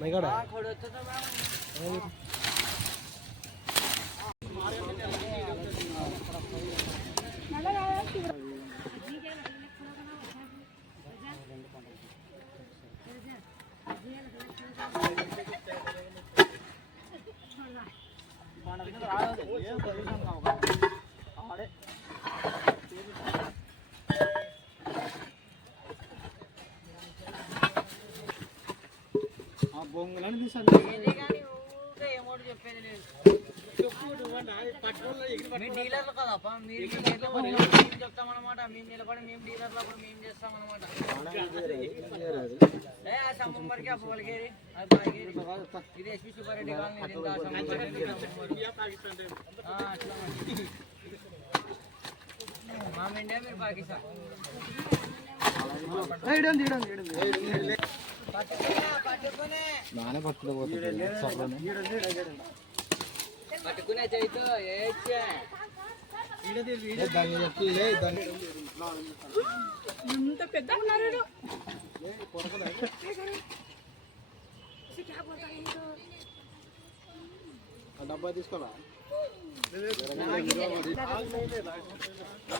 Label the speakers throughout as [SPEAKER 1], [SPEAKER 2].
[SPEAKER 1] బొంగులని తీసాను
[SPEAKER 2] మీ డీలర్లు కదప్ప మీరు మీ డీలర్లు మరి మేము చెప్తామన్నమాట మేము నిలబడి మేము డీలర్లు అప్పుడు మేము చేస్తామన్నమాట ఆ సంభం వరకే అది బాగేది ఇది ఎస్పీ సుబ్బారెడ్డి కాలనీ ఆ. ఆ, మరి. మా ఇండియా మీరు పాకిస్తాన్ పట్టుకునే పట్టుకునే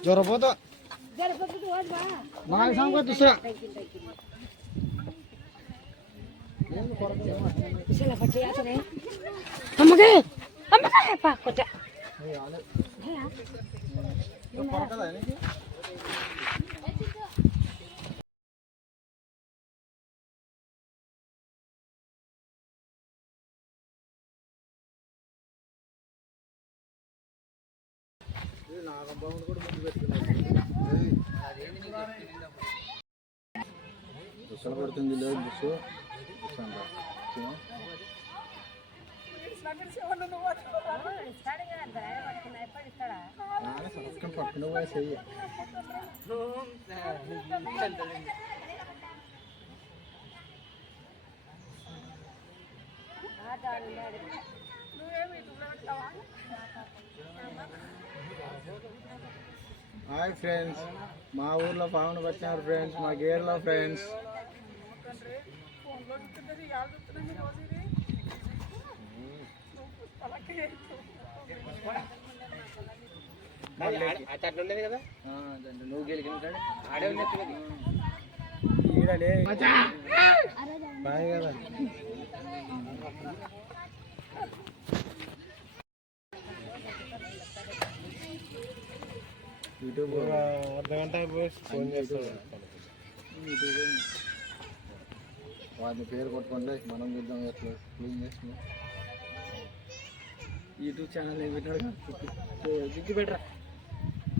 [SPEAKER 1] జ్వరపోతా నాకు సంగతి చూసా.
[SPEAKER 3] అమ్మగే అమ్మగే పా
[SPEAKER 1] నీకు? ఇది నాగంబాబుని కూడా ముందు పెట్టుకున్నాడు. ఎక్కడ పడుతుంది లేదు బుస్సు పక్కన పోయి చెయ్యి హాయ్ ఫ్రెండ్స్ మా ఊర్లో పావును వచ్చినారు ఫ్రెండ్స్ మా గేర్లో ఫ్రెండ్స్.
[SPEAKER 2] నువ్వు ఆడే
[SPEAKER 1] బాయ్ కదా. యూట్యూబ్ అర్ధ గంట ఫోన్ చేస్తాడు. వాడిని పేరు కొట్టుకోండి మనం చూద్దాం ఎట్లా క్లీన్ చేస్తున్నాం. యూట్యూబ్ ఛానల్ ఏం పెట్టాడు దిగ్గు పెట్టరా.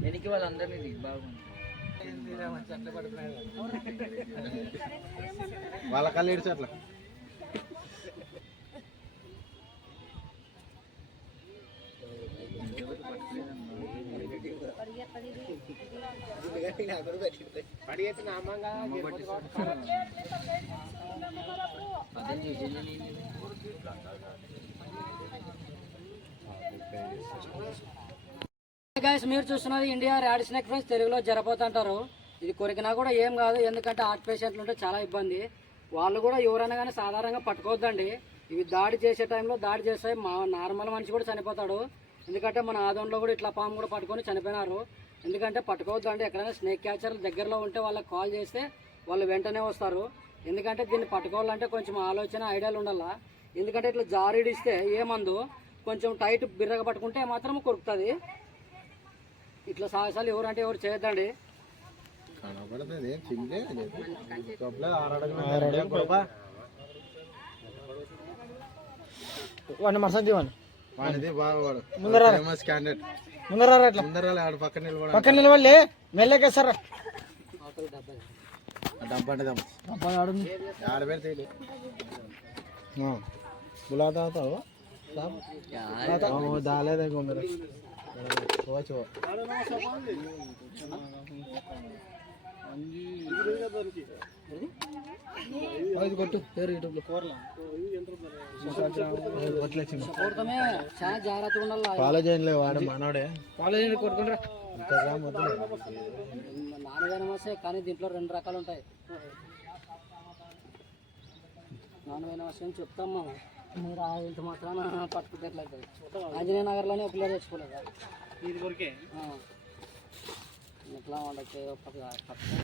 [SPEAKER 2] వెనక్కి వాళ్ళందరినీ దిగు, బాగుంది.
[SPEAKER 1] వాళ్ళ కళ్ళు ఏడ్చి అట్లా.
[SPEAKER 2] గైస్ మీరు చూస్తున్నది ఇండియా ర్యాడ్ స్నేక్ ఫ్రెండ్స్ తెలుగులో జరపోతుంటారు ఇది కొరికినా కూడా ఏం కాదు ఎందుకంటే హార్ట్ పేషెంట్లు ఉంటే చాలా ఇబ్బంది. వాళ్ళు కూడా ఎవరైనా కానీ సాధారణంగా పట్టుకోవద్దండి. ఇవి దాడి చేసే టైంలో దాడి చేస్తాయి. మా నార్మల్ మనిషి కూడా చనిపోతాడు. ఎందుకంటే మన ఆదంలో కూడా ఇట్లా పాము కూడా పట్టుకొని చనిపోయినారు. ఎందుకంటే పట్టుకోవద్దండి ఎక్కడైనా స్నేక్ క్యాచర్ దగ్గరలో ఉంటే వాళ్ళకి కాల్ చేస్తే వాళ్ళు వెంటనే వస్తారు. ఎందుకంటే దీన్ని పట్టుకోవాలంటే కొంచెం ఆలోచన ఐడియాలు ఉండాలా. ఎందుకంటే ఇట్లా జారీడిస్తే ఏమందు కొంచెం టైట్ బిర్రగా పట్టుకుంటే మాత్రం కొరుకుతుంది. ఇట్లా సాహసాలు ఎవరంటే ఎవరు చేయొద్దండి.
[SPEAKER 1] కనబడుతుంది చింగే వాడిది బాగా వాడు.
[SPEAKER 4] ముందర
[SPEAKER 1] ఫేమస్ క్యాండిడేట్
[SPEAKER 4] ముందర అట్లా.
[SPEAKER 1] ముందర ఆడ పక్కన నిలబడ.
[SPEAKER 4] పక్కన నిలబడి మెల్లకేస్తారా
[SPEAKER 1] డబ్బా అంటే
[SPEAKER 4] అబ్బా ఆడుంది
[SPEAKER 1] ఆడ. పేరు తెలియదు తాగుతావు దాలేదే కొందరు. చూచు కొట్టు. పేరు యూట్యూబ్లో వాడు మనోడే.
[SPEAKER 4] కాలేజీ కొట్టుకుంటారా
[SPEAKER 2] వస్తాయి కానీ దీంట్లో రెండు రకాలు ఉంటాయి. నాన్నమైన విషయం చెప్తాము మీరు ఆ ఇంత మాత్రాన పట్టుకుంటే ఎట్లయితుంది ఆంజనేయ నగర్లోనే ఒక పిల్లలు తెచ్చుకోలేదా?
[SPEAKER 4] ఇది కొరికే.
[SPEAKER 2] ఎట్లా వాళ్ళకి